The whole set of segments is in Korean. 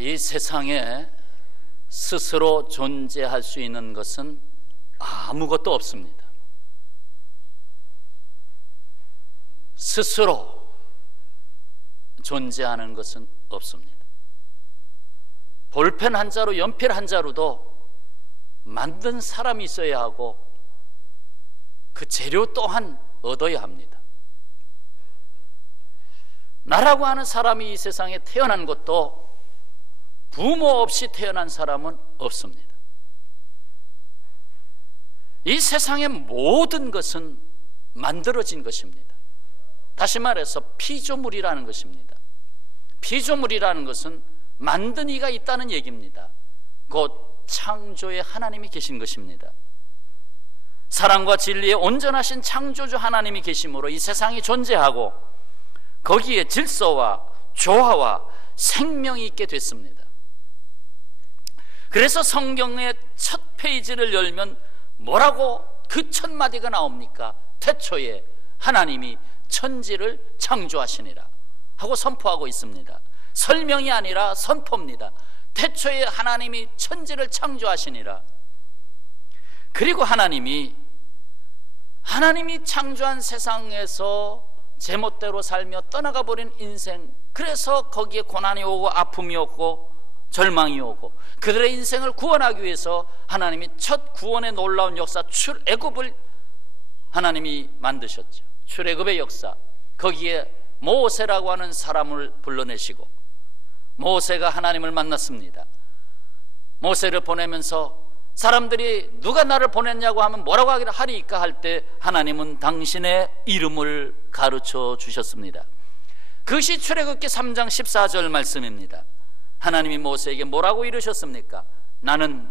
이 세상에 스스로 존재할 수 있는 것은 아무것도 없습니다. 스스로 존재하는 것은 없습니다. 볼펜 한 자루, 연필 한 자루도 만든 사람이 있어야 하고 그 재료 또한 얻어야 합니다. 나라고 하는 사람이 이 세상에 태어난 것도 부모 없이 태어난 사람은 없습니다. 이 세상의 모든 것은 만들어진 것입니다. 다시 말해서 피조물이라는 것입니다. 피조물이라는 것은 만든 이가 있다는 얘기입니다. 곧 창조의 하나님이 계신 것입니다. 사랑과 진리에 온전하신 창조주 하나님이 계심으로 이 세상이 존재하고 거기에 질서와 조화와 생명이 있게 됐습니다. 그래서 성경의 첫 페이지를 열면 뭐라고 그 첫 마디가 나옵니까? 태초에 하나님이 천지를 창조하시니라 하고 선포하고 있습니다. 설명이 아니라 선포입니다. 태초에 하나님이 천지를 창조하시니라. 그리고 하나님이 창조한 세상에서 제멋대로 살며 떠나가 버린 인생, 그래서 거기에 고난이 오고 아픔이 오고 절망이 오고 그들의 인생을 구원하기 위해서 하나님이 첫 구원의 놀라운 역사 출애굽을 하나님이 만드셨죠. 출애굽의 역사, 거기에 모세라고 하는 사람을 불러내시고 모세가 하나님을 만났습니다. 모세를 보내면서 사람들이 누가 나를 보냈냐고 하면 뭐라고 하리까 할 때 하나님은 당신의 이름을 가르쳐 주셨습니다. 그것이 출애굽기 3장 14절 말씀입니다. 하나님이 모세에게 뭐라고 이르셨습니까? 나는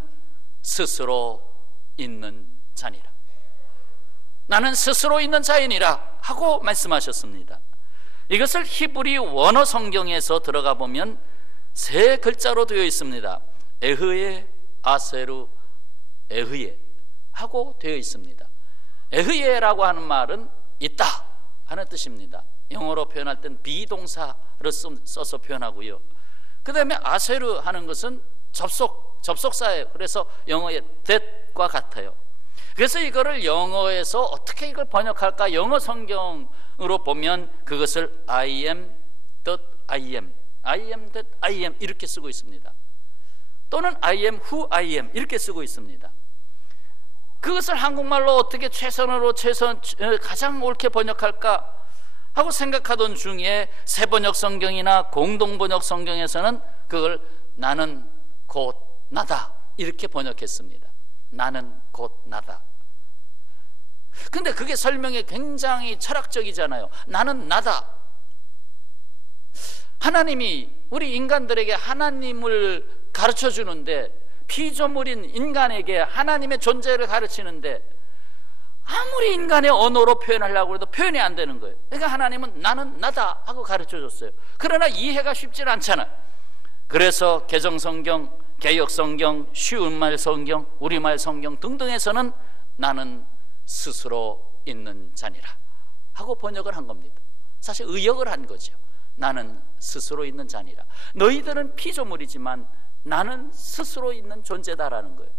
스스로 있는 자니라. 나는 스스로 있는 자이니라 하고 말씀하셨습니다. 이것을 히브리 원어 성경에서 들어가 보면 세 글자로 되어 있습니다. 에흐에, 아세루, 에흐예 하고 되어 있습니다. 에흐예라고 하는 말은 있다 하는 뜻입니다. 영어로 표현할 땐 비동사를 써서 표현하고요. 그 다음에 아세르 하는 것은 접속사예요. 그래서 영어의 that과 같아요. 그래서 이거를 영어에서 어떻게 이걸 번역할까? 영어 성경으로 보면 그것을 I am that I am, I am that I am 이렇게 쓰고 있습니다. 또는 I am who I am 이렇게 쓰고 있습니다. 그것을 한국말로 어떻게 가장 옳게 번역할까 하고 생각하던 중에 새번역 성경이나 공동번역 성경에서는 그걸 나는 곧 나다 이렇게 번역했습니다. 나는 곧 나다. 근데 그게 설명이 굉장히 철학적이잖아요. 나는 나다. 하나님이 우리 인간들에게 하나님을 가르쳐 주는데, 피조물인 인간에게 하나님의 존재를 가르치는데 아무리 인간의 언어로 표현하려고 해도 표현이 안 되는 거예요. 그러니까 하나님은 나는 나다 하고 가르쳐 줬어요. 그러나 이해가 쉽지 않잖아요. 그래서 개정성경, 개역성경, 쉬운말 성경, 우리말 성경 등등에서는 나는 스스로 있는 자니라 하고 번역을 한 겁니다. 사실 의역을 한 거죠. 나는 스스로 있는 자니라. 너희들은 피조물이지만 나는 스스로 있는 존재다라는 거예요.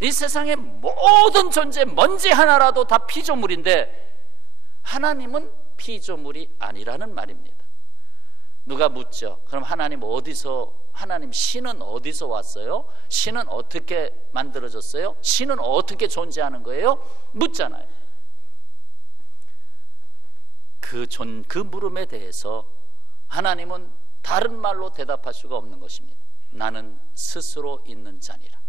이 세상의 모든 존재, 먼지 하나라도 다 피조물인데 하나님은 피조물이 아니라는 말입니다. 누가 묻죠. 그럼 하나님 신은 어디서 왔어요? 신은 어떻게 만들어졌어요? 신은 어떻게 존재하는 거예요? 묻잖아요. 그 물음에 대해서 하나님은 다른 말로 대답할 수가 없는 것입니다. 나는 스스로 있는 자니라.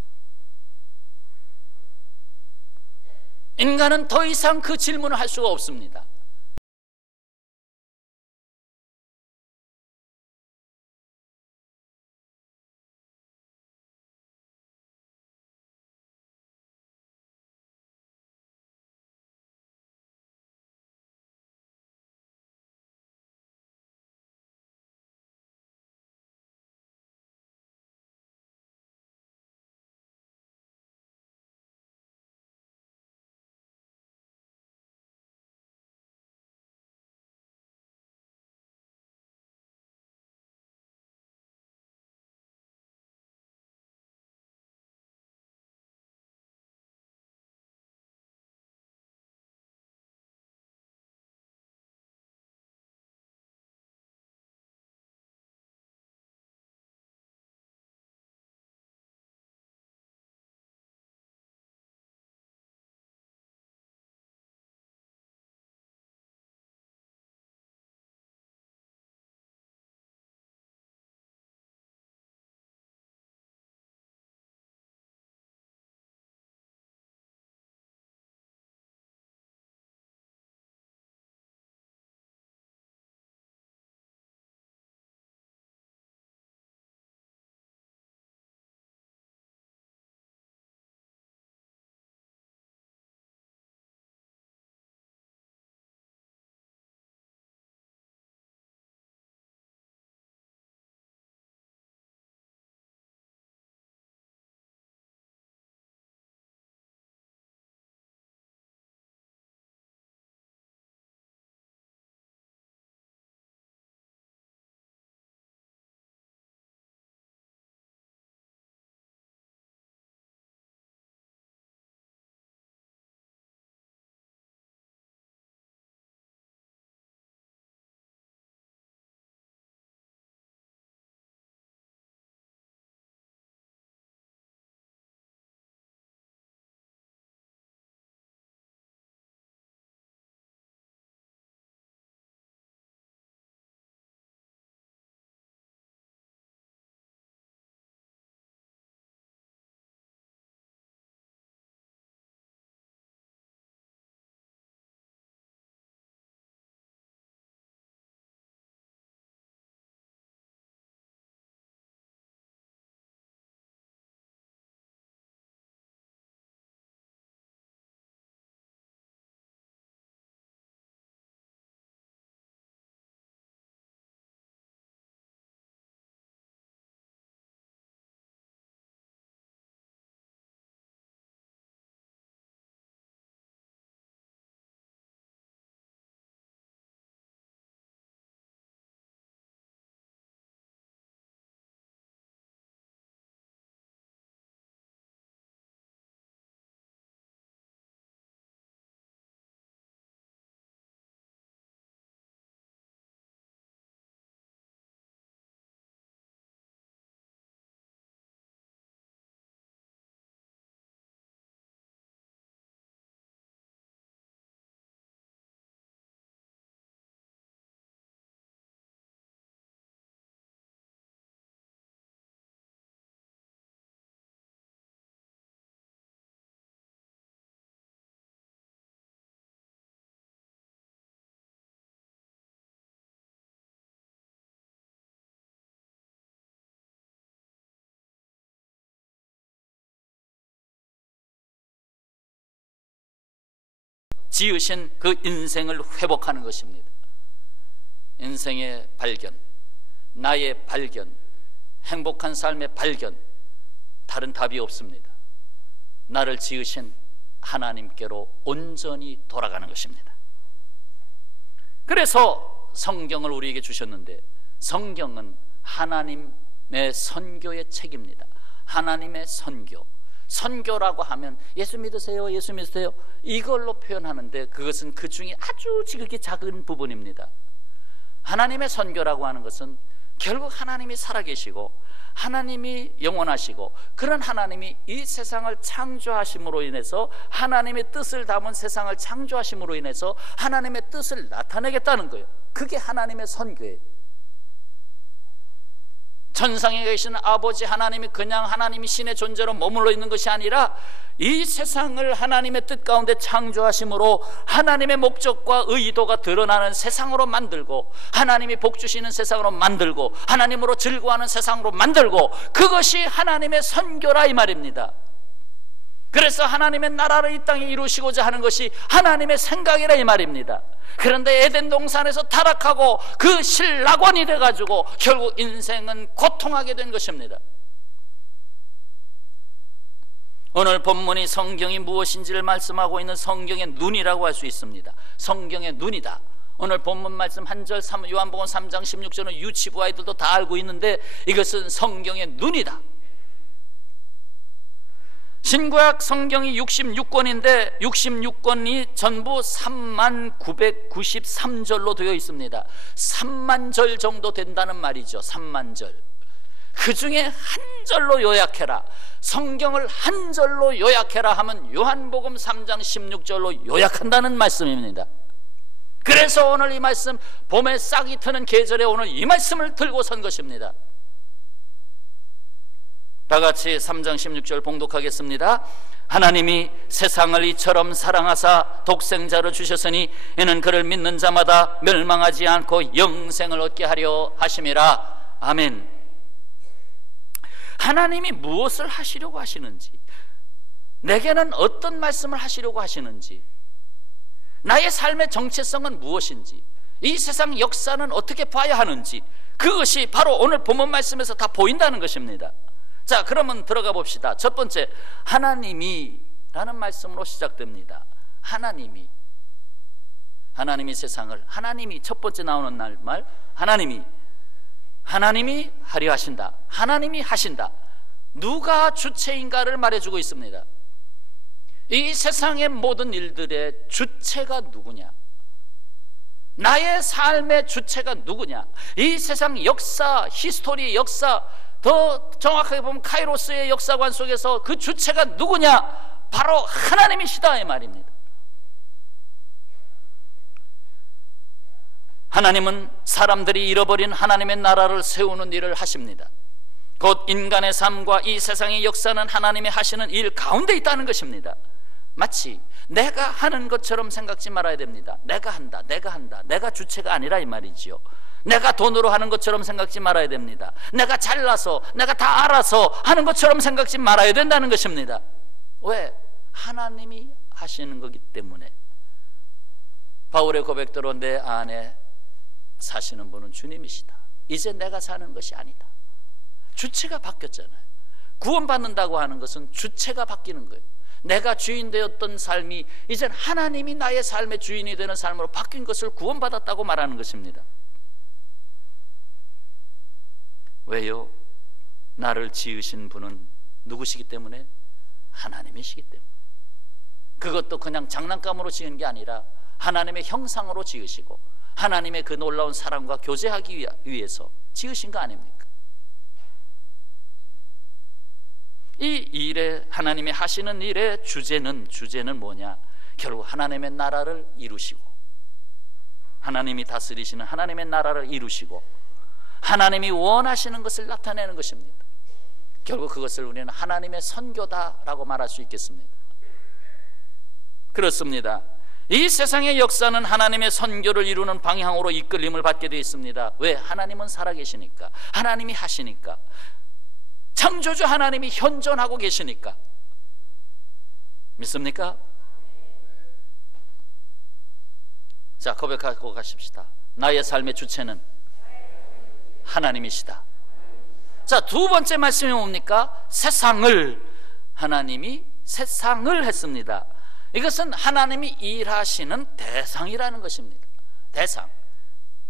인간은 더 이상 그 질문을 할 수가 없습니다. 지으신 그 인생을 회복하는 것입니다. 인생의 발견, 나의 발견, 행복한 삶의 발견, 다른 답이 없습니다. 나를 지으신 하나님께로 온전히 돌아가는 것입니다. 그래서 성경을 우리에게 주셨는데, 성경은 하나님의 선교의 책입니다. 하나님의 선교. 선교라고 하면 예수 믿으세요, 예수 믿으세요, 이걸로 표현하는데 그것은 그 중에 아주 지극히 작은 부분입니다. 하나님의 선교라고 하는 것은 결국 하나님이 살아계시고 하나님이 영원하시고 그런 하나님이 이 세상을 창조하심으로 인해서, 하나님의 뜻을 담은 세상을 창조하심으로 인해서 하나님의 뜻을 나타내겠다는 거예요. 그게 하나님의 선교예요. 천상에 계신 아버지 하나님이 그냥 하나님이 신의 존재로 머물러 있는 것이 아니라 이 세상을 하나님의 뜻 가운데 창조하심으로 하나님의 목적과 의도가 드러나는 세상으로 만들고, 하나님이 복 주시는 세상으로 만들고, 하나님으로 즐거워하는 세상으로 만들고, 그것이 하나님의 선교라 이 말입니다. 그래서 하나님의 나라를 이 땅에 이루시고자 하는 것이 하나님의 생각이라 이 말입니다. 그런데 에덴 동산에서 타락하고 그 실낙원이 돼가지고 결국 인생은 고통하게 된 것입니다. 오늘 본문이 성경이 무엇인지를 말씀하고 있는 성경의 눈이라고 할 수 있습니다. 성경의 눈이다. 오늘 본문 말씀 한 절, 요한복음 3장 16절은 유치부 아이들도 다 알고 있는데 이것은 성경의 눈이다. 신구약 성경이 66권인데 66권이 전부 3993절로 되어 있습니다. 3만 절 정도 된다는 말이죠. 3만 절. 그 중에 한 절로 요약해라, 성경을 한 절로 요약해라 하면 요한복음 3장 16절로 요약한다는 말씀입니다. 그래서 오늘 이 말씀, 봄에 싹이 트는 계절에 오늘 이 말씀을 들고 선 것입니다. 다 같이 3장 16절 봉독하겠습니다. 하나님이 세상을 이처럼 사랑하사 독생자를 주셨으니 이는 그를 믿는 자마다 멸망하지 않고 영생을 얻게 하려 하심이라. 아멘. 하나님이 무엇을 하시려고 하시는지, 내게는 어떤 말씀을 하시려고 하시는지, 나의 삶의 정체성은 무엇인지, 이 세상 역사는 어떻게 봐야 하는지, 그것이 바로 오늘 본문 말씀에서 다 보인다는 것입니다. 자, 그러면 들어가 봅시다. 첫 번째, 하나님이 라는 말씀으로 시작됩니다. 하나님이 세상을, 하나님이 첫 번째 나오는 말, 하나님이 하려 하신다. 하나님이 하신다. 누가 주체인가를 말해주고 있습니다. 이 세상의 모든 일들의 주체가 누구냐, 나의 삶의 주체가 누구냐, 이 세상 역사, 히스토리 역사, 더 정확하게 보면 카이로스의 역사관 속에서 그 주체가 누구냐, 바로 하나님이시다 이 말입니다. 하나님은 사람들이 잃어버린 하나님의 나라를 세우는 일을 하십니다. 곧 인간의 삶과 이 세상의 역사는 하나님이 하시는 일 가운데 있다는 것입니다. 마치 내가 하는 것처럼 생각지 말아야 됩니다. 내가 한다, 내가 주체가 아니라 이 말이지요. 내가 돈으로 하는 것처럼 생각지 말아야 됩니다. 내가 잘나서, 내가 다 알아서 하는 것처럼 생각지 말아야 된다는 것입니다. 왜? 하나님이 하시는 거기 때문에. 바울의 고백대로 내 안에 사시는 분은 주님이시다. 이제 내가 사는 것이 아니다. 주체가 바뀌었잖아요. 구원받는다고 하는 것은 주체가 바뀌는 거예요. 내가 주인 되었던 삶이 이젠 하나님이 나의 삶의 주인이 되는 삶으로 바뀐 것을 구원받았다고 말하는 것입니다. 왜요? 나를 지으신 분은 누구시기 때문에? 하나님이시기 때문에. 그것도 그냥 장난감으로 지은 게 아니라 하나님의 형상으로 지으시고 하나님의 그 놀라운 사랑과 교제하기 위해서 지으신 거 아닙니까? 이 일에, 하나님이 하시는 일의 주제는 뭐냐? 결국 하나님의 나라를 이루시고, 하나님이 다스리시는 하나님의 나라를 이루시고 하나님이 원하시는 것을 나타내는 것입니다. 결국 그것을 우리는 하나님의 선교다라고 말할 수 있겠습니다. 그렇습니다. 이 세상의 역사는 하나님의 선교를 이루는 방향으로 이끌림을 받게 되어 있습니다. 왜? 하나님은 살아계시니까, 하나님이 하시니까, 창조주 하나님이 현존하고 계시니까. 믿습니까? 자, 고백하고 가십시다. 나의 삶의 주체는 하나님이시다. 자, 두 번째 말씀이 뭡니까? 하나님이 세상을 했습니다. 이것은 하나님이 일하시는 대상이라는 것입니다. 대상.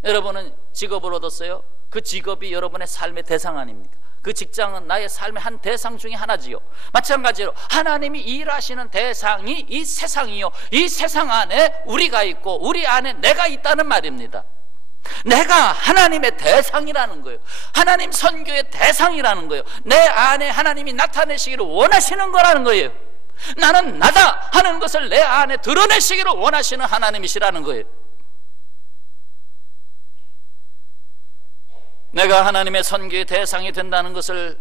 여러분은 직업을 얻었어요? 그 직업이 여러분의 삶의 대상 아닙니까? 그 직장은 나의 삶의 한 대상 중에 하나지요. 마찬가지로 하나님이 일하시는 대상이 이 세상이요, 이 세상 안에 우리가 있고 우리 안에 내가 있다는 말입니다. 내가 하나님의 대상이라는 거예요. 하나님 선교의 대상이라는 거예요. 내 안에 하나님이 나타내시기를 원하시는 거라는 거예요. 나는 나다 하는 것을 내 안에 드러내시기를 원하시는 하나님이시라는 거예요. 내가 하나님의 선교의 대상이 된다는 것을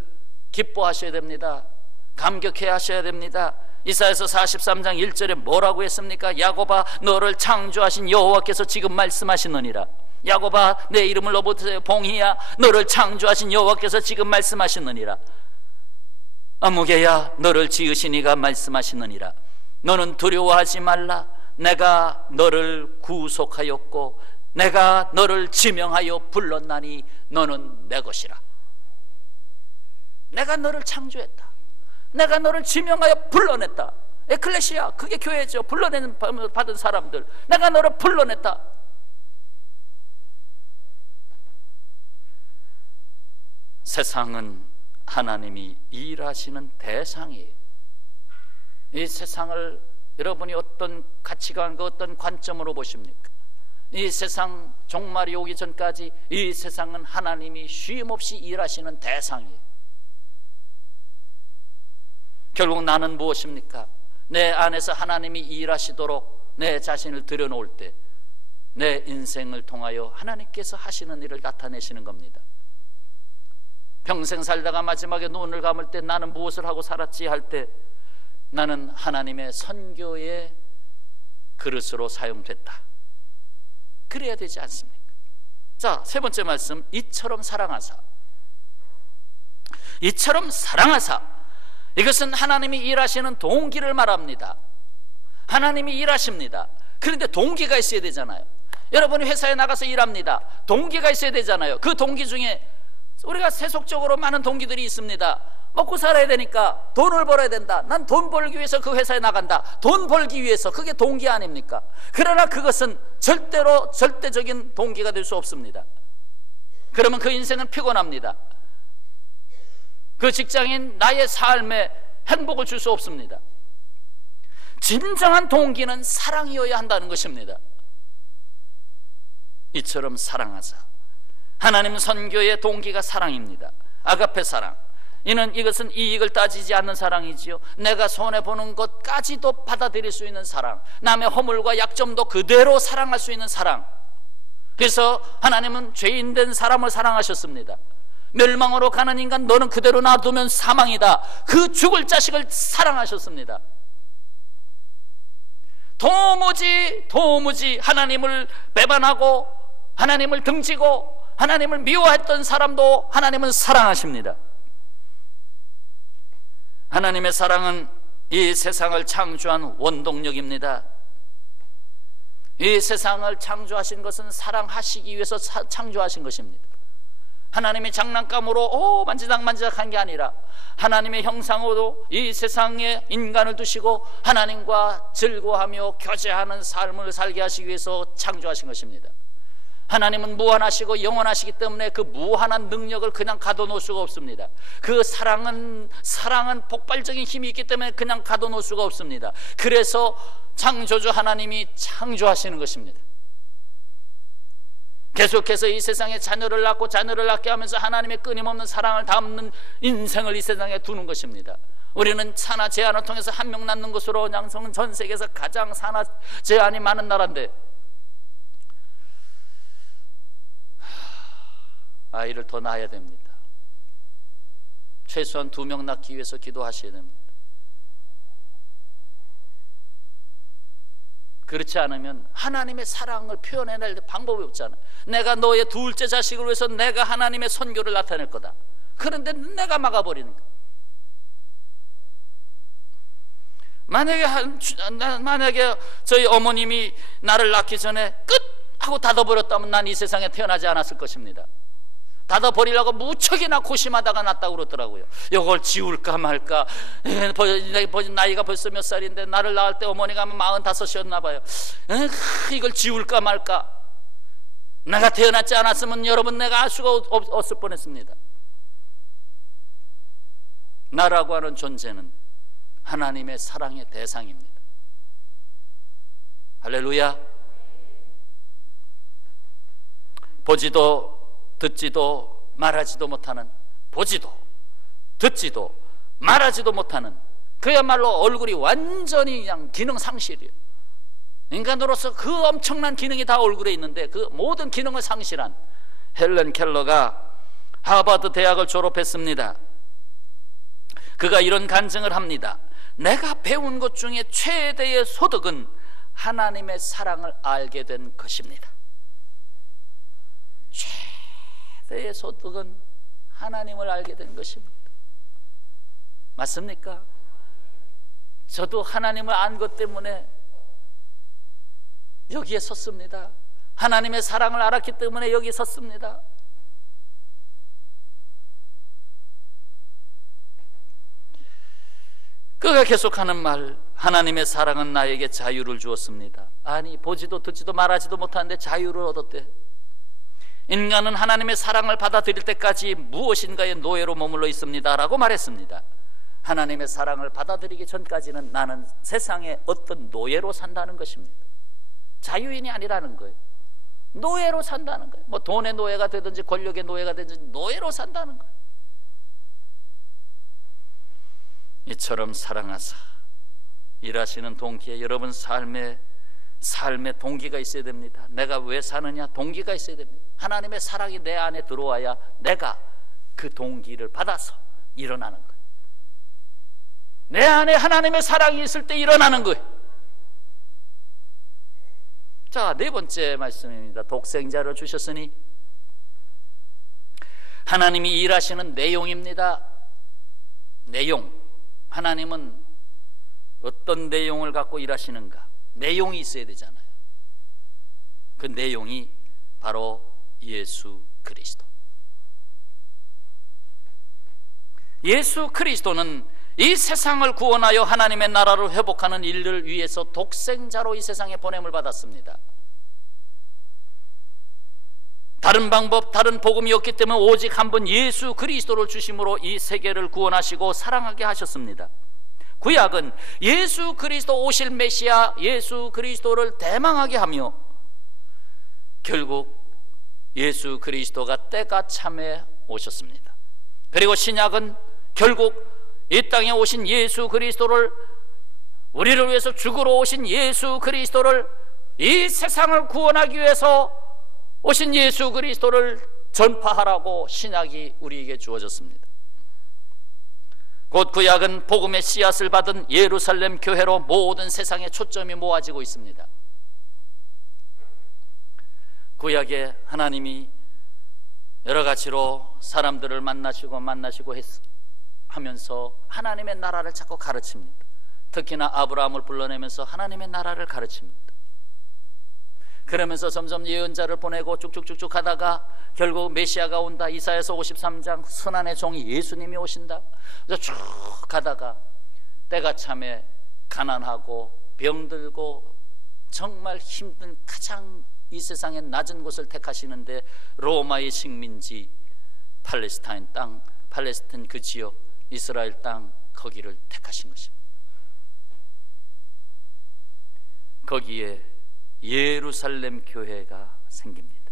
기뻐하셔야 됩니다. 감격해 하셔야 됩니다. 이사야서 43장 1절에 뭐라고 했습니까? 야곱아, 너를 창조하신 여호와께서 지금 말씀하시느니라. 야곱아, 내 이름을 넣어보세요. 봉희야, 너를 창조하신 여호와께서 지금 말씀하시느니라. 아무개야, 너를 지으신 이가 말씀하시느니라. 너는 두려워하지 말라. 내가 너를 구속하였고 내가 너를 지명하여 불렀나니 너는 내 것이라. 내가 너를 창조했다. 내가 너를 지명하여 불러냈다. 에클레시아, 그게 교회죠. 불러내는 받은 사람들, 내가 너를 불러냈다. 세상은 하나님이 일하시는 대상이에요. 이 세상을 여러분이 어떤 가치관과 어떤 관점으로 보십니까? 이 세상 종말이 오기 전까지 이 세상은 하나님이 쉼없이 일하시는 대상이에요. 결국 나는 무엇입니까? 내 안에서 하나님이 일하시도록 내 자신을 들여놓을 때 내 인생을 통하여 하나님께서 하시는 일을 나타내시는 겁니다. 평생 살다가 마지막에 눈을 감을 때 나는 무엇을 하고 살았지 할 때 나는 하나님의 선교의 그릇으로 사용됐다. 그래야 되지 않습니까? 자, 세 번째 말씀, 이처럼 사랑하사. 이처럼 사랑하사. 이것은 하나님이 일하시는 동기를 말합니다. 하나님이 일하십니다. 그런데 동기가 있어야 되잖아요. 여러분이 회사에 나가서 일합니다. 동기가 있어야 되잖아요. 그 동기 중에 우리가 세속적으로 많은 동기들이 있습니다. 먹고 살아야 되니까 돈을 벌어야 된다. 난 돈 벌기 위해서 그 회사에 나간다. 돈 벌기 위해서. 그게 동기 아닙니까? 그러나 그것은 절대로 절대적인 동기가 될 수 없습니다. 그러면 그 인생은 피곤합니다. 그 직장인 나의 삶에 행복을 줄 수 없습니다. 진정한 동기는 사랑이어야 한다는 것입니다. 이처럼 사랑하사. 하나님 선교의 동기가 사랑입니다. 아가페 사랑. 이것은 이익을 따지지 않는 사랑이지요. 내가 손해보는 것까지도 받아들일 수 있는 사랑, 남의 허물과 약점도 그대로 사랑할 수 있는 사랑. 그래서 하나님은 죄인된 사람을 사랑하셨습니다. 멸망으로 가는 인간 너는 그대로 놔두면 사망이다. 그 죽을 자식을 사랑하셨습니다. 도무지 하나님을 배반하고 하나님을 등지고 하나님을 미워했던 사람도 하나님은 사랑하십니다. 하나님의 사랑은 이 세상을 창조한 원동력입니다. 이 세상을 창조하신 것은 사랑하시기 위해서 창조하신 것입니다. 하나님이 장난감으로 만지작만지작한 게 아니라 하나님의 형상으로 이 세상에 인간을 두시고 하나님과 즐거워하며 교제하는 삶을 살게 하시기 위해서 창조하신 것입니다. 하나님은 무한하시고 영원하시기 때문에 그 무한한 능력을 그냥 가둬놓을 수가 없습니다. 그 사랑은 폭발적인 힘이 있기 때문에 그냥 가둬놓을 수가 없습니다. 그래서 창조주 하나님이 창조하시는 것입니다. 계속해서 이 세상에 자녀를 낳고 자녀를 낳게 하면서 하나님의 끊임없는 사랑을 담는 인생을 이 세상에 두는 것입니다. 우리는 산하 제한을 통해서 한 명 낳는 것으로 양성은 전 세계에서 가장 산하 제한이 많은 나라인데 아이를 더 낳아야 됩니다. 최소한 2명 낳기 위해서 기도하셔야 됩니다. 그렇지 않으면 하나님의 사랑을 표현해낼 방법이 없잖아요. 내가 너의 둘째 자식을 위해서 내가 하나님의 선교를 나타낼 거다. 그런데 내가 막아버리는 거야. 만약에 저희 어머님이 나를 낳기 전에 끝 하고 닫아버렸다면 난 이 세상에 태어나지 않았을 것입니다. 닫아버리려고 무척이나 고심하다가 낳았다고 그러더라고요. 이걸 지울까 말까. 나이가 벌써 몇 살인데 나를 낳을 때 어머니가 45이었나 봐요. 이걸 지울까 말까. 내가 태어났지 않았으면 여러분 내가 알 수가 없을 뻔했습니다. 나라고 하는 존재는 하나님의 사랑의 대상입니다. 할렐루야. 보지도 듣지도 말하지도 못하는, 보지도 듣지도 말하지도 못하는, 그야말로 얼굴이 완전히 그냥 기능 상실이에요. 인간으로서 그 엄청난 기능이 다 얼굴에 있는데 그 모든 기능을 상실한 헬렌 켈러가 하버드 대학을 졸업했습니다. 그가 이런 간증을 합니다. 내가 배운 것 중에 최대의 소득은 하나님의 사랑을 알게 된 것입니다. 최대의 소득은 하나님을 알게 된 것입니다. 맞습니까? 저도 하나님을 안 것 때문에 여기에 섰습니다. 하나님의 사랑을 알았기 때문에 여기 섰습니다. 그가 계속하는 말, 하나님의 사랑은 나에게 자유를 주었습니다. 아니, 보지도 듣지도 말하지도 못하는데 자유를 얻었대. 인간은 하나님의 사랑을 받아들일 때까지 무엇인가의 노예로 머물러 있습니다 라고 말했습니다. 하나님의 사랑을 받아들이기 전까지는 나는 세상의 어떤 노예로 산다는 것입니다. 자유인이 아니라는 거예요. 노예로 산다는 거예요. 뭐 돈의 노예가 되든지 권력의 노예가 되든지 노예로 산다는 거예요. 이처럼 사랑하사 일하시는 동기에 여러분 삶의 동기가 있어야 됩니다. 내가 왜 사느냐? 동기가 있어야 됩니다. 하나님의 사랑이 내 안에 들어와야 내가 그 동기를 받아서 일어나는 거예요. 내 안에 하나님의 사랑이 있을 때 일어나는 거예요. 자, 네 번째 말씀입니다. 독생자를 주셨으니 하나님이 일하시는 내용입니다. 내용. 하나님은 어떤 내용을 갖고 일하시는가? 내용이 있어야 되잖아요. 그 내용이 바로 예수 그리스도. 예수 그리스도는 이 세상을 구원하여 하나님의 나라를 회복하는 일을 위해서 독생자로 이 세상에 보냄을 받았습니다. 다른 방법, 다른 복음이 없기 때문에 오직 한 번 예수 그리스도를 주심으로 이 세계를 구원하시고 사랑하게 하셨습니다. 구약은 예수 그리스도 오실 메시아 예수 그리스도를 대망하게 하며 결국 예수 그리스도가 때가 참에 오셨습니다. 그리고 신약은 결국 이 땅에 오신 예수 그리스도를, 우리를 위해서 죽으러 오신 예수 그리스도를, 이 세상을 구원하기 위해서 오신 예수 그리스도를 전파하라고 신약이 우리에게 주어졌습니다. 곧 구약은 복음의 씨앗을 받은 예루살렘 교회로 모든 세상의 초점이 모아지고 있습니다. 구약에 하나님이 여러 가지로 사람들을 만나시고 하면서 하나님의 나라를 자꾸 가르칩니다. 특히나 아브라함을 불러내면서 하나님의 나라를 가르칩니다. 그러면서 점점 예언자를 보내고 쭉쭉쭉쭉 하다가 결국 메시아가 온다. 이사야서 53장 선한의 종이 예수님이 오신다. 그래서 쭉 가다가 때가 참에 가난하고 병들고 정말 힘든 가장 이 세상의 낮은 곳을 택하시는데 로마의 식민지 팔레스타인 땅, 팔레스타인 그 지역, 이스라엘 땅 거기를 택하신 것입니다. 거기에 예루살렘 교회가 생깁니다.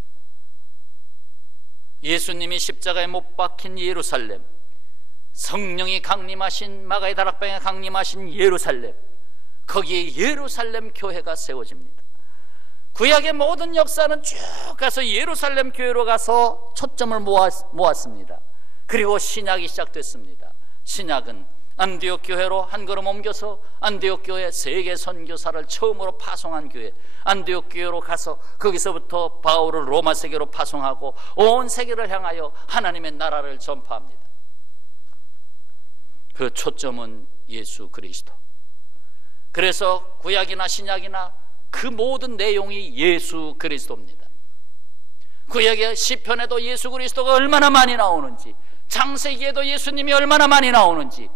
예수님이 십자가에 못 박힌 예루살렘, 성령이 강림하신 마가의 다락방에 강림하신 예루살렘, 거기에 예루살렘 교회가 세워집니다. 구약의 모든 역사는 쭉 가서 예루살렘 교회로 가서 초점을 모았습니다. 그리고 신약이 시작됐습니다. 신약은 안디옥 교회로 한 걸음 옮겨서 안디옥 교회 세계 선교사를 처음으로 파송한 교회, 안디옥 교회로 가서 거기서부터 바울을 로마 세계로 파송하고 온 세계를 향하여 하나님의 나라를 전파합니다. 그 초점은 예수 그리스도. 그래서 구약이나 신약이나 그 모든 내용이 예수 그리스도입니다. 구약의 시편에도 예수 그리스도가 얼마나 많이 나오는지, 창세기에도 예수님이 얼마나 많이 나오는지,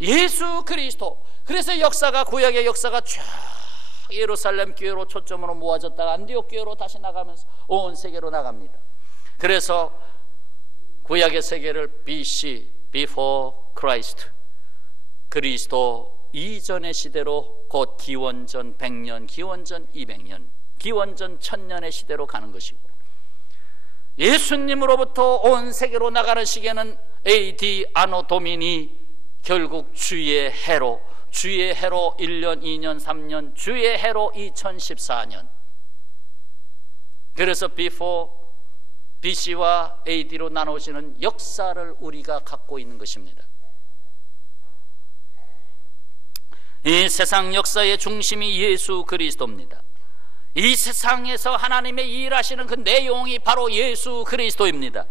예수 그리스도. 그래서 역사가, 구약의 역사가 쫙 예루살렘 교회로 초점으로 모아졌다가 안디옥 교회로 다시 나가면서 온 세계로 나갑니다. 그래서 구약의 세계를 BC, Before Christ, 그리스도 이전의 시대로, 곧 기원전 100년, 기원전 200년, 기원전 1000년의 시대로 가는 것이고, 예수님으로부터 온 세계로 나가는 시기에는 AD 아노 도미니, 결국 주의 해로, 주의 해로 1년, 2년, 3년, 주의 해로 2014년. 그래서 Before, BC와 AD로 나누어지는 역사를 우리가 갖고 있는 것입니다. 이 세상 역사의 중심이 예수 그리스도입니다. 이 세상에서 하나님의 일하시는 그 내용이 바로 예수 그리스도입니다.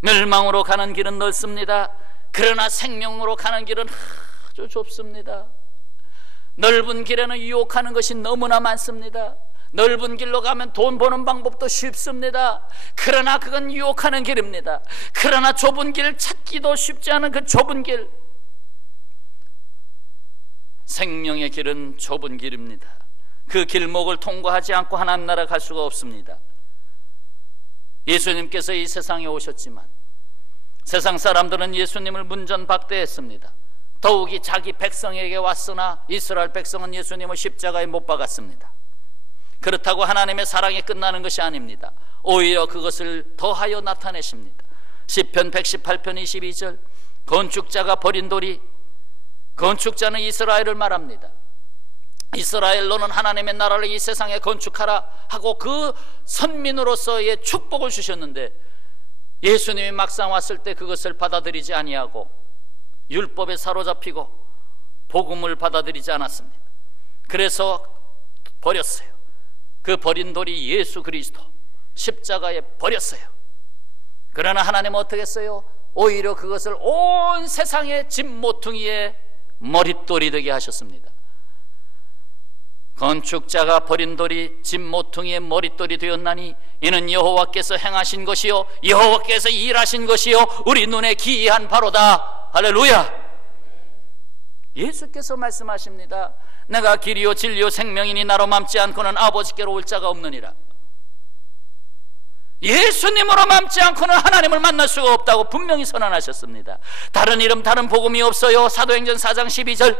멸망으로 가는 길은 넓습니다. 그러나 생명으로 가는 길은 아주 좁습니다. 넓은 길에는 유혹하는 것이 너무나 많습니다. 넓은 길로 가면 돈 버는 방법도 쉽습니다. 그러나 그건 유혹하는 길입니다. 그러나 좁은 길 찾기도 쉽지 않은 그 좁은 길, 생명의 길은 좁은 길입니다. 그 길목을 통과하지 않고 하나님 나라 갈 수가 없습니다. 예수님께서 이 세상에 오셨지만 세상 사람들은 예수님을 문전박대했습니다. 더욱이 자기 백성에게 왔으나 이스라엘 백성은 예수님을 십자가에 못 박았습니다. 그렇다고 하나님의 사랑이 끝나는 것이 아닙니다. 오히려 그것을 더하여 나타내십니다. 시편 118편 22절, 건축자가 버린 돌이, 건축자는 이스라엘을 말합니다. 이스라엘로는 하나님의 나라를 이 세상에 건축하라 하고 그 선민으로서의 축복을 주셨는데, 예수님이 막상 왔을 때 그것을 받아들이지 아니하고 율법에 사로잡히고 복음을 받아들이지 않았습니다. 그래서 버렸어요. 그 버린 돌이 예수 그리스도, 십자가에 버렸어요. 그러나 하나님은 어떻게 했어요? 오히려 그것을 온 세상의 집모퉁이의 머릿돌이 되게 하셨습니다. 건축자가 버린 돌이 집모퉁이의 머릿돌이 되었나니 이는 여호와께서 행하신 것이요 여호와께서 일하신 것이요 우리 눈에 기이한 바로다. 할렐루야. 예수께서 말씀하십니다. 내가 길이요 진리요 생명이니 나로 맘지 않고는 아버지께로 올 자가 없느니라. 예수님으로 맘지 않고는 하나님을 만날 수가 없다고 분명히 선언하셨습니다. 다른 이름 다른 복음이 없어요. 사도행전 4장 12절,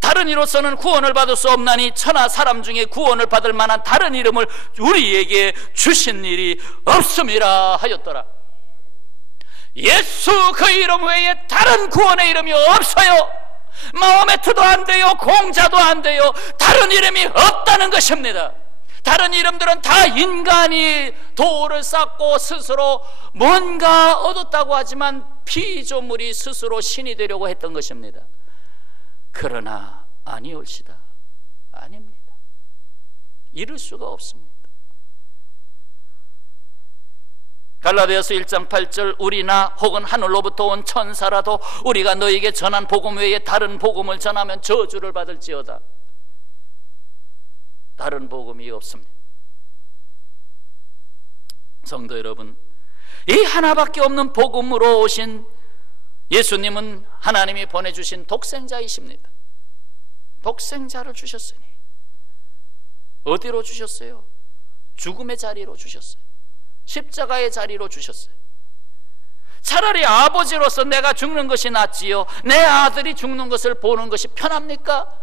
다른 이로서는 구원을 받을 수 없나니 천하 사람 중에 구원을 받을 만한 다른 이름을 우리에게 주신 일이 없음이라 하였더라. 예수 그 이름 외에 다른 구원의 이름이 없어요. 마호메트도 안 돼요. 공자도 안 돼요. 다른 이름이 없다는 것입니다. 다른 이름들은 다 인간이 도를 쌓고 스스로 뭔가 얻었다고 하지만 피조물이 스스로 신이 되려고 했던 것입니다. 그러나 아니올시다. 아닙니다. 이룰 수가 없습니다. 갈라디아서 1장 8절, 우리나 혹은 하늘로부터 온 천사라도 우리가 너에게 전한 복음 외에 다른 복음을 전하면 저주를 받을지어다. 다른 복음이 없습니다. 성도 여러분, 이 하나밖에 없는 복음으로 오신 예수님은 하나님이 보내주신 독생자이십니다. 독생자를 주셨으니 어디로 주셨어요? 죽음의 자리로 주셨어요. 십자가의 자리로 주셨어요. 차라리 아버지로서 내가 죽는 것이 낫지요, 내 아들이 죽는 것을 보는 것이 편합니까?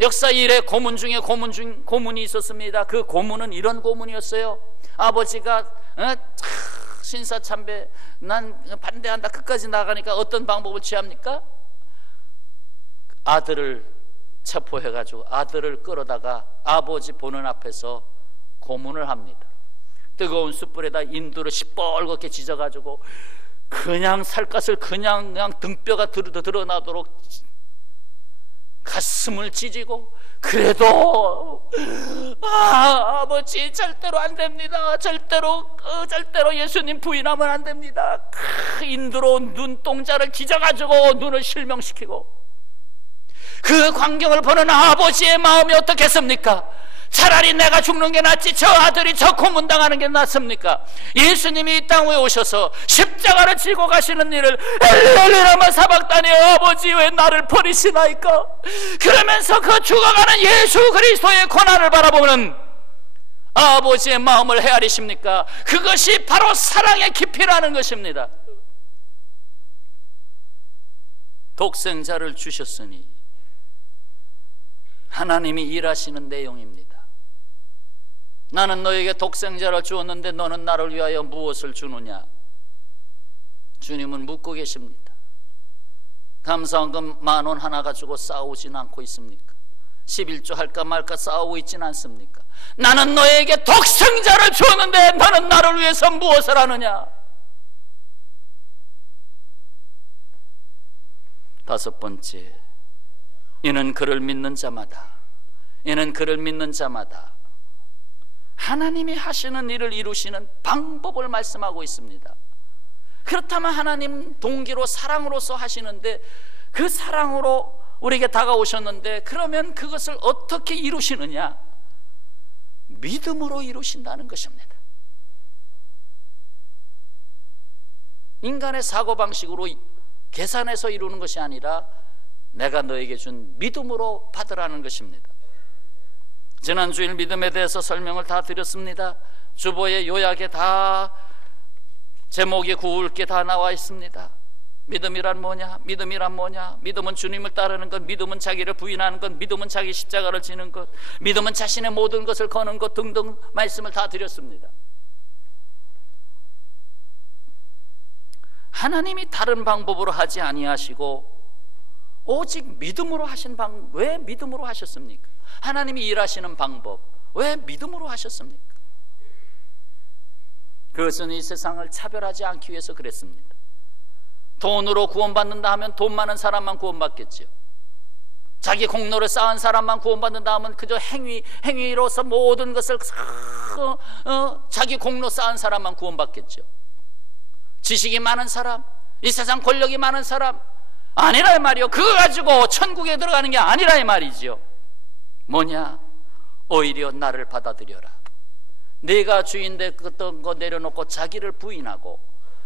역사 이래 고문 중에 고문이 있었습니다. 그 고문은 이런 고문이었어요. 아버지가 신사참배, 난 반대한다, 끝까지 나가니까 어떤 방법을 취합니까? 아들을 체포해가지고 아들을 끌어다가 아버지 보는 앞에서 고문을 합니다. 뜨거운 숯불에다 인두를 시뻘겋게 지져가지고 그냥 살갗을 그냥 등뼈가 드러나도록 가슴을 찢고, 그래도 아버지 절대로 안 됩니다. 절대로 예수님 부인하면 안 됩니다. 인두로 눈동자를 찢어가지고 눈을 실명시키고, 그 광경을 보는 아버지의 마음이 어떻겠습니까? 차라리 내가 죽는 게 낫지 저 아들이 저 고문당하는 게 낫습니까? 예수님이 이 땅에 오셔서 십자가를 지고 가시는 일을 엘리엘리라마 사박다니, 아버지 왜 나를 버리시나이까? 그러면서 그 죽어가는 예수 그리스도의 고난을 바라보는 아버지의 마음을 헤아리십니까? 그것이 바로 사랑의 깊이라는 것입니다. 독생자를 주셨으니 하나님이 일하시는 내용입니다. 나는 너에게 독생자를 주었는데 너는 나를 위하여 무엇을 주느냐? 주님은 묻고 계십니다. 감사원금 10,000원 하나 가지고 싸우진 않고 있습니까? 11조 할까 말까 싸우고 있진 않습니까? 나는 너에게 독생자를 주었는데 너는 나를 위해서 무엇을 하느냐? 다섯 번째, 이는 그를 믿는 자마다, 이는 그를 믿는 자마다 하나님이 하시는 일을 이루시는 방법을 말씀하고 있습니다. 그렇다면 하나님 동기로 사랑으로서 하시는데, 그 사랑으로 우리에게 다가오셨는데 그러면 그것을 어떻게 이루시느냐? 믿음으로 이루신다는 것입니다. 인간의 사고방식으로 계산해서 이루는 것이 아니라 내가 너에게 준 믿음으로 받으라는 것입니다. 지난 주일 믿음에 대해서 설명을 다 드렸습니다. 주보의 요약에 다 제목이 굵게 다 나와 있습니다. 믿음이란 뭐냐? 믿음이란 뭐냐? 믿음은 주님을 따르는 것, 믿음은 자기를 부인하는 것, 믿음은 자기 십자가를 지는 것, 믿음은 자신의 모든 것을 거는 것 등등 말씀을 다 드렸습니다. 하나님이 다른 방법으로 하지 아니하시고 오직 믿음으로 하신 왜 믿음으로 하셨습니까? 하나님이 일하시는 방법 왜 믿음으로 하셨습니까? 그것은 이 세상을 차별하지 않기 위해서 그랬습니다. 돈으로 구원받는다 하면 돈 많은 사람만 구원받겠죠. 자기 공로를 쌓은 사람만 구원받는다 하면 그저 행위로서 모든 것을 자기 공로 쌓은 사람만 구원받겠죠. 지식이 많은 사람, 이 세상 권력이 많은 사람 아니라 이 말이요. 그거 가지고 천국에 들어가는 게 아니라 이 말이죠. 뭐냐? 오히려 나를 받아들여라. 내가 주인됐던 거 내려놓고 자기를 부인하고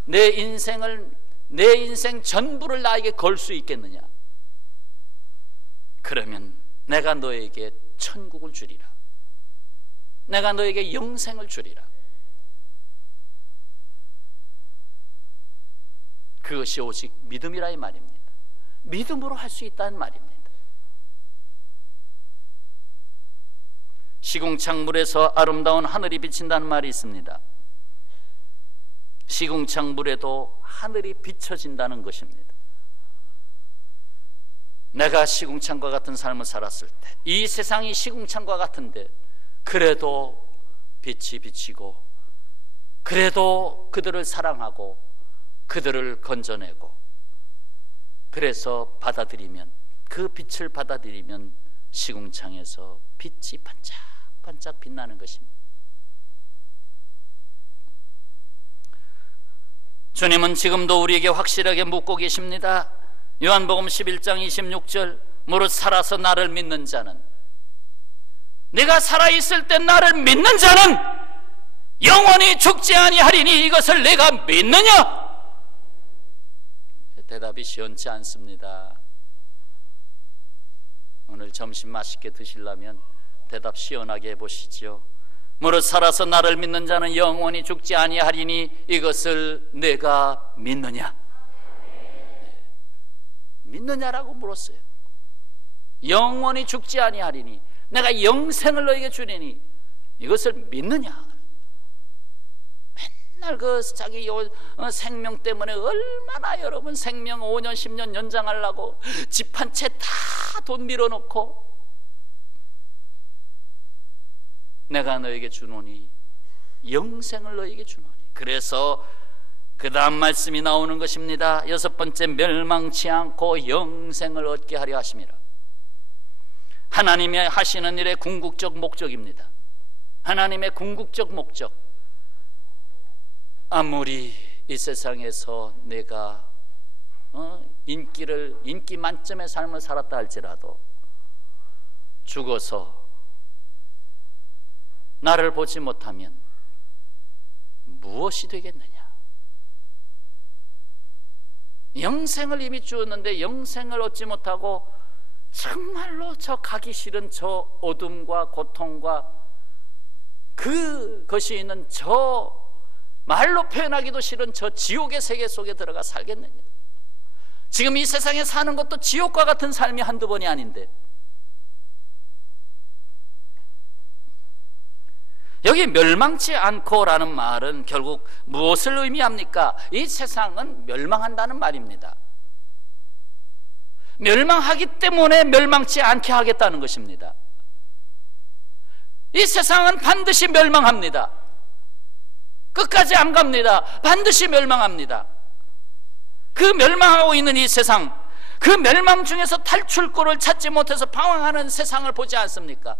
내 인생 전부를 나에게 걸 수 있겠느냐? 그러면 내가 너에게 천국을 주리라. 내가 너에게 영생을 주리라. 그것이 오직 믿음이라 이 말입니다. 믿음으로 할 수 있다는 말입니다. 시궁창물에서 아름다운 하늘이 비친다는 말이 있습니다. 시궁창물에도 하늘이 비춰진다는 것입니다. 내가 시궁창과 같은 삶을 살았을 때, 이 세상이 시궁창과 같은데 그래도 빛이 비치고, 그래도 그들을 사랑하고 그들을 건져내고, 그래서 받아들이면, 그 빛을 받아들이면 시궁창에서 빛이 반짝반짝 빛나는 것입니다. 주님은 지금도 우리에게 확실하게 묻고 계십니다. 요한복음 11장 26절, 무릇 살아서 나를 믿는 자는, 내가 살아있을 때 나를 믿는 자는 영원히 죽지 아니하리니 이것을 내가 믿느냐? 대답이 시원치 않습니다. 오늘 점심 맛있게 드시려면 대답 시원하게 해보시죠. 무릇 살아서 나를 믿는 자는 영원히 죽지 아니하리니 이것을 내가 믿느냐? 네. 믿느냐라고 물었어요. 영원히 죽지 아니하리니, 내가 영생을 너에게 주리니 이것을 믿느냐? 맨날 그 자기 생명 때문에 얼마나 여러분 생명 5년 10년 연장하려고 집 한 채 다 돈 밀어놓고, 내가 너에게 주노니 영생을 너에게 주노니. 그래서 그 다음 말씀이 나오는 것입니다. 여섯 번째, 멸망치 않고 영생을 얻게 하려 하심이라. 하나님이 하시는 일의 궁극적 목적입니다. 하나님의 궁극적 목적. 아무리 이 세상에서 내가 인기 만점의 삶을 살았다 할지라도 죽어서 나를 보지 못하면 무엇이 되겠느냐? 영생을 이미 주었는데 영생을 얻지 못하고 정말로 저 가기 싫은 저 어둠과 고통과 그것이 있는 저 말로 표현하기도 싫은 저 지옥의 세계 속에 들어가 살겠느냐? 지금 이 세상에 사는 것도 지옥과 같은 삶이 한두 번이 아닌데, 여기 멸망치 않고라는 말은 결국 무엇을 의미합니까? 이 세상은 멸망한다는 말입니다. 멸망하기 때문에 멸망치 않게 하겠다는 것입니다. 이 세상은 반드시 멸망합니다. 끝까지 안 갑니다. 반드시 멸망합니다. 그 멸망하고 있는 이 세상, 그 멸망 중에서 탈출구를 찾지 못해서 방황하는 세상을 보지 않습니까?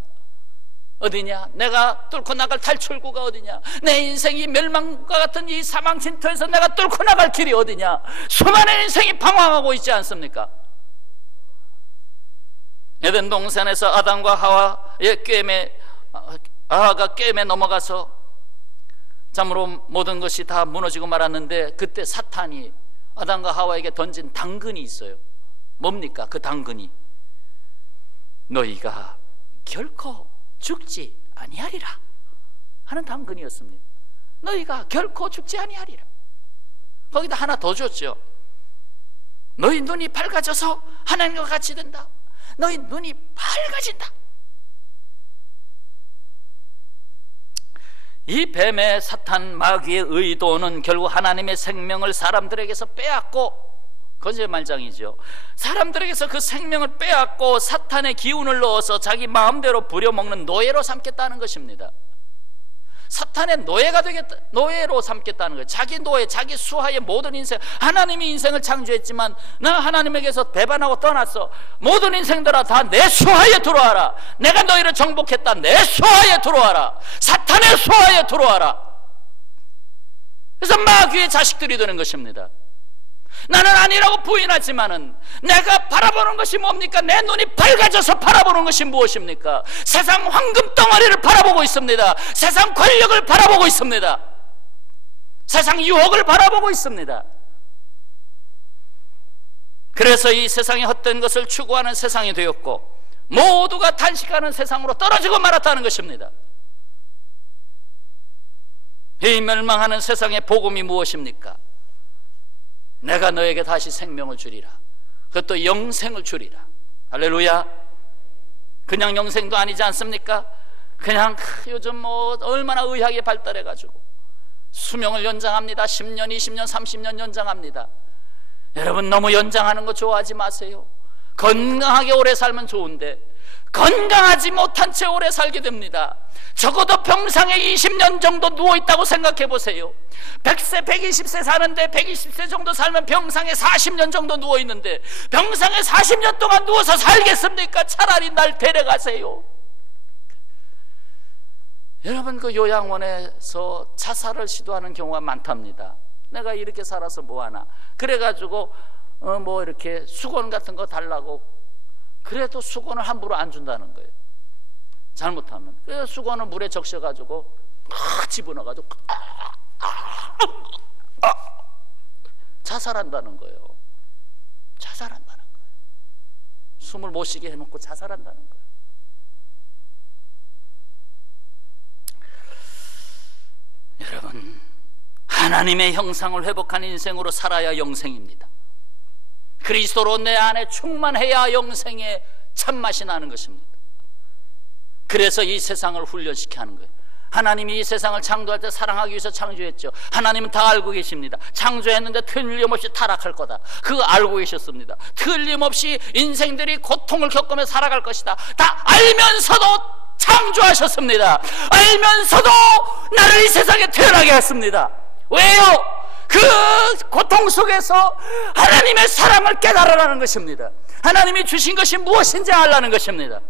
어디냐? 내가 뚫고 나갈 탈출구가 어디냐? 내 인생이 멸망과 같은 이 사망 진토에서 내가 뚫고 나갈 길이 어디냐? 수많은 인생이 방황하고 있지 않습니까? 에덴 동산에서 아담과 하와의 하와가 꾀임에 넘어가서 참으로 모든 것이 다 무너지고 말았는데, 그때 사탄이 아담과 하와에게 던진 당근이 있어요. 뭡니까? 그 당근이 너희가 결코 죽지 아니하리라 하는 당근이었습니다. 너희가 결코 죽지 아니하리라. 거기다 하나 더 줬죠. 너희 눈이 밝아져서 하나님과 같이 된다. 너희 눈이 밝아진다. 이 뱀의 사탄 마귀의 의도는 결국 하나님의 생명을 사람들에게서 빼앗고, 거짓말장이죠. 사람들에게서 그 생명을 빼앗고 사탄의 기운을 넣어서 자기 마음대로 부려먹는 노예로 삼겠다는 것입니다. 사탄의 노예로 삼겠다는 거예요. 자기 노예, 자기 수하의 모든 인생. 하나님이 인생을 창조했지만 나 하나님에게서 배반하고 떠났어. 모든 인생들아 다 내 수하에 들어와라. 내가 너희를 정복했다. 내 수하에 들어와라. 사탄의 수하에 들어와라. 그래서 마귀의 자식들이 되는 것입니다. 나는 아니라고 부인하지만은 내가 바라보는 것이 뭡니까? 내 눈이 밝아져서 바라보는 것이 무엇입니까? 세상 황금 덩어리를 바라보고 있습니다. 세상 권력을 바라보고 있습니다. 세상 유혹을 바라보고 있습니다. 그래서 이 세상의 헛된 것을 추구하는 세상이 되었고, 모두가 탄식하는 세상으로 떨어지고 말았다는 것입니다. 이 멸망하는 세상의 복음이 무엇입니까? 내가 너에게 다시 생명을 주리라. 그것도 영생을 주리라. 할렐루야. 그냥 영생도 아니지 않습니까? 그냥 요즘 뭐 얼마나 의학이 발달해가지고 수명을 연장합니다. 10년, 20년, 30년 연장합니다. 여러분 너무 연장하는 거 좋아하지 마세요. 건강하게 오래 살면 좋은데 건강하지 못한 채 오래 살게 됩니다. 적어도 평생에 20년 정도 누워있다고 생각해 보세요. 100세, 120세 사는데 120세 정도 살면 병상에 40년 정도 누워있는데 병상에 40년 동안 누워서 살겠습니까? 차라리 날 데려가세요. 여러분 그 요양원에서 자살을 시도하는 경우가 많답니다. 내가 이렇게 살아서 뭐하나, 그래가지고 뭐 이렇게 수건 같은 거 달라고, 그래도 수건을 함부로 안 준다는 거예요. 잘못하면. 그래서 수건을 물에 적셔가지고 집어넣어가지고 자살한다는 거예요. 자살한다는 거예요. 숨을 못 쉬게 해놓고 자살한다는 거예요. 여러분, 하나님의 형상을 회복한 인생으로 살아야 영생입니다. 그리스도로 내 안에 충만해야 영생의 참맛이 나는 것입니다. 그래서 이 세상을 훈련시켜 하는 거예요. 하나님이 이 세상을 창조할 때 사랑하기 위해서 창조했죠. 하나님은 다 알고 계십니다. 창조했는데 틀림없이 타락할 거다. 그거 알고 계셨습니다. 틀림없이 인생들이 고통을 겪으며 살아갈 것이다. 다 알면서도 창조하셨습니다. 알면서도 나를 이 세상에 태어나게 했습니다. 왜요? 그 고통 속에서 하나님의 사랑을 깨달으라는 것입니다. 하나님이 주신 것이 무엇인지 알라는 것입니다.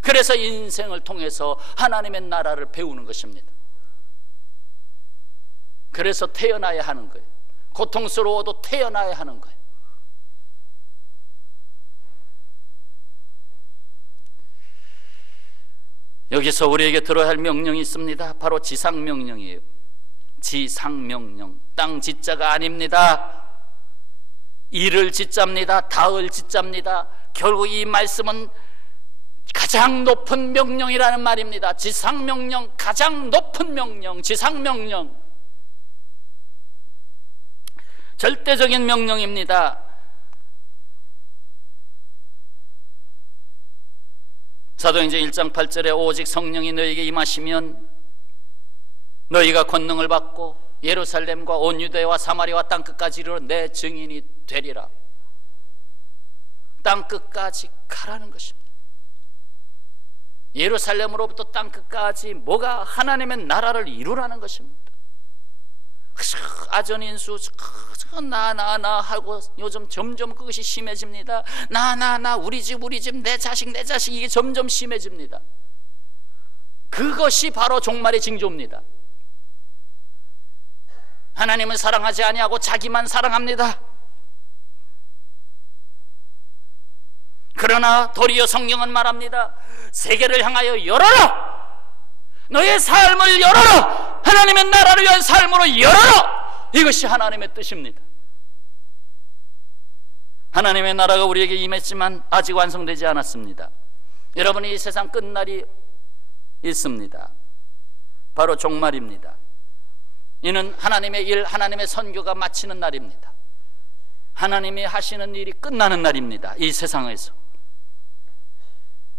그래서 인생을 통해서 하나님의 나라를 배우는 것입니다. 그래서 태어나야 하는 거예요. 고통스러워도 태어나야 하는 거예요. 여기서 우리에게 들어야 할 명령이 있습니다. 바로 지상명령이에요. 지상명령. 땅 지자가 아닙니다. 이를 지자입니다. 닿을 지자입니다. 결국 이 말씀은 가장 높은 명령이라는 말입니다. 지상명령, 가장 높은 명령, 지상명령. 절대적인 명령입니다. 사도행전 1장 8절에 오직 성령이 너희에게 임하시면 너희가 권능을 받고 예루살렘과 온 유대와 사마리아와 땅끝까지 이르러 내 증인이 되리라. 땅끝까지 가라는 것입니다. 예루살렘으로부터 땅끝까지 뭐가 하나님의 나라를 이루라는 것입니다. 아전인수 나 하고 요즘 점점 그것이 심해집니다. 나 우리 집 내 자식 이게 점점 심해집니다. 그것이 바로 종말의 징조입니다. 하나님은 사랑하지 아니하고 자기만 사랑합니다. 그러나 도리어 성경은 말합니다. 세계를 향하여 열어라. 너의 삶을 열어라. 하나님의 나라를 위한 삶으로 열어라. 이것이 하나님의 뜻입니다. 하나님의 나라가 우리에게 임했지만 아직 완성되지 않았습니다. 여러분이 이 세상 끝날이 있습니다. 바로 종말입니다. 이는 하나님의 일, 하나님의 선교가 마치는 날입니다. 하나님이 하시는 일이 끝나는 날입니다. 이 세상에서.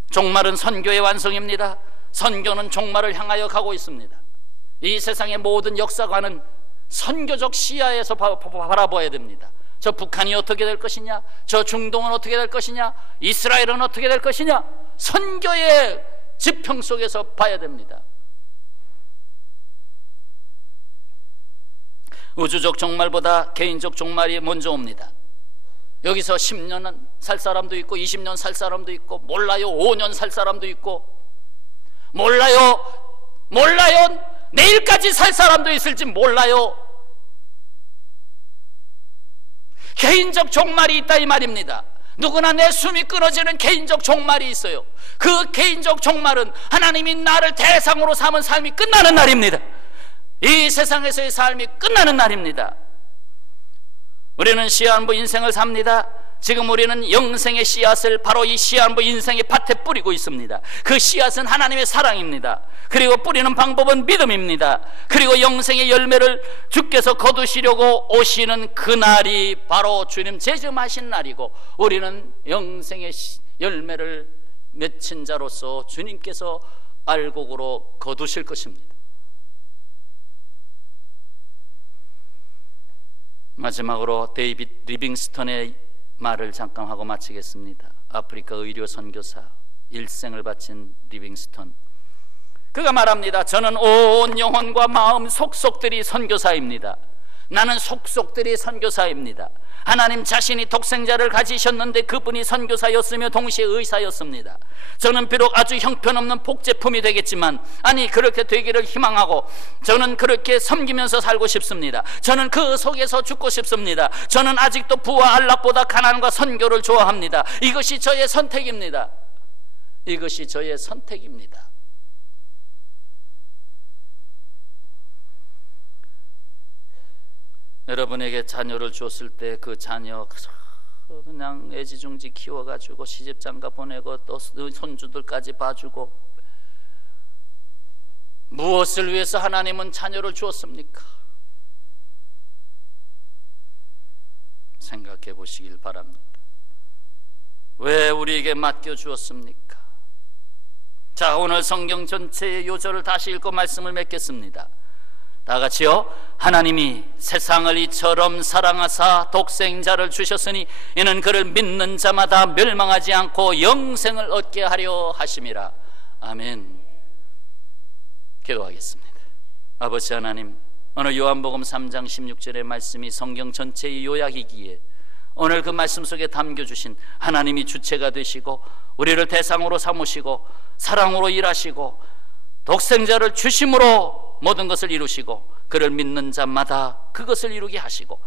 종말은 선교의 완성입니다. 선교는 종말을 향하여 가고 있습니다. 이 세상의 모든 역사관은 선교적 시야에서 바라봐야 됩니다. 저 북한이 어떻게 될 것이냐, 저 중동은 어떻게 될 것이냐, 이스라엘은 어떻게 될 것이냐, 선교의 지평 속에서 봐야 됩니다. 우주적 종말보다 개인적 종말이 먼저 옵니다. 여기서 10년 살 사람도 있고 20년 살 사람도 있고 몰라요 5년 살 사람도 있고 몰라요 내일까지 살 사람도 있을지 몰라요. 개인적 종말이 있다 이 말입니다. 누구나 내 숨이 끊어지는 개인적 종말이 있어요. 그 개인적 종말은 하나님이 나를 대상으로 삼은 삶이 끝나는 날입니다. 이 세상에서의 삶이 끝나는 날입니다. 우리는 시한부 인생을 삽니다. 지금 우리는 영생의 씨앗을 바로 이 시한부 인생의 밭에 뿌리고 있습니다. 그 씨앗은 하나님의 사랑입니다. 그리고 뿌리는 방법은 믿음입니다. 그리고 영생의 열매를 주께서 거두시려고 오시는 그날이 바로 주님 재림하신 날이고, 우리는 영생의 열매를 맺힌 자로서 주님께서 알곡으로 거두실 것입니다. 마지막으로 데이빗 리빙스턴의 말을 잠깐 하고 마치겠습니다. 아프리카 의료 선교사, 일생을 바친 리빙스턴. 그가 말합니다. 저는 온 영혼과 마음 속속들이 선교사입니다. 나는 속속들이 선교사입니다. 하나님 자신이 독생자를 가지셨는데 그분이 선교사였으며 동시에 의사였습니다. 저는 비록 아주 형편없는 복제품이 되겠지만, 아니 그렇게 되기를 희망하고 저는 그렇게 섬기면서 살고 싶습니다. 저는 그 속에서 죽고 싶습니다. 저는 아직도 부와 안락보다 가난과 선교를 좋아합니다. 이것이 저의 선택입니다. 이것이 저의 선택입니다. 여러분에게 자녀를 줬을 때 그 자녀 그냥 애지중지 키워가지고 시집장가 보내고 또 손주들까지 봐주고, 무엇을 위해서 하나님은 자녀를 주었습니까? 생각해 보시길 바랍니다. 왜 우리에게 맡겨주었습니까? 자, 오늘 성경 전체의 요절을 다시 읽고 말씀을 맺겠습니다. 다 같이요. 하나님이 세상을 이처럼 사랑하사 독생자를 주셨으니 이는 그를 믿는 자마다 멸망하지 않고 영생을 얻게 하려 하심이라. 아멘. 기도하겠습니다. 아버지 하나님, 오늘 요한복음 3장 16절의 말씀이 성경 전체의 요약이기에 오늘 그 말씀 속에 담겨주신 하나님이 주체가 되시고 우리를 대상으로 삼으시고 사랑으로 일하시고 독생자를 주심으로 모든 것을 이루시고 그를 믿는 자마다 그것을 이루게 하시고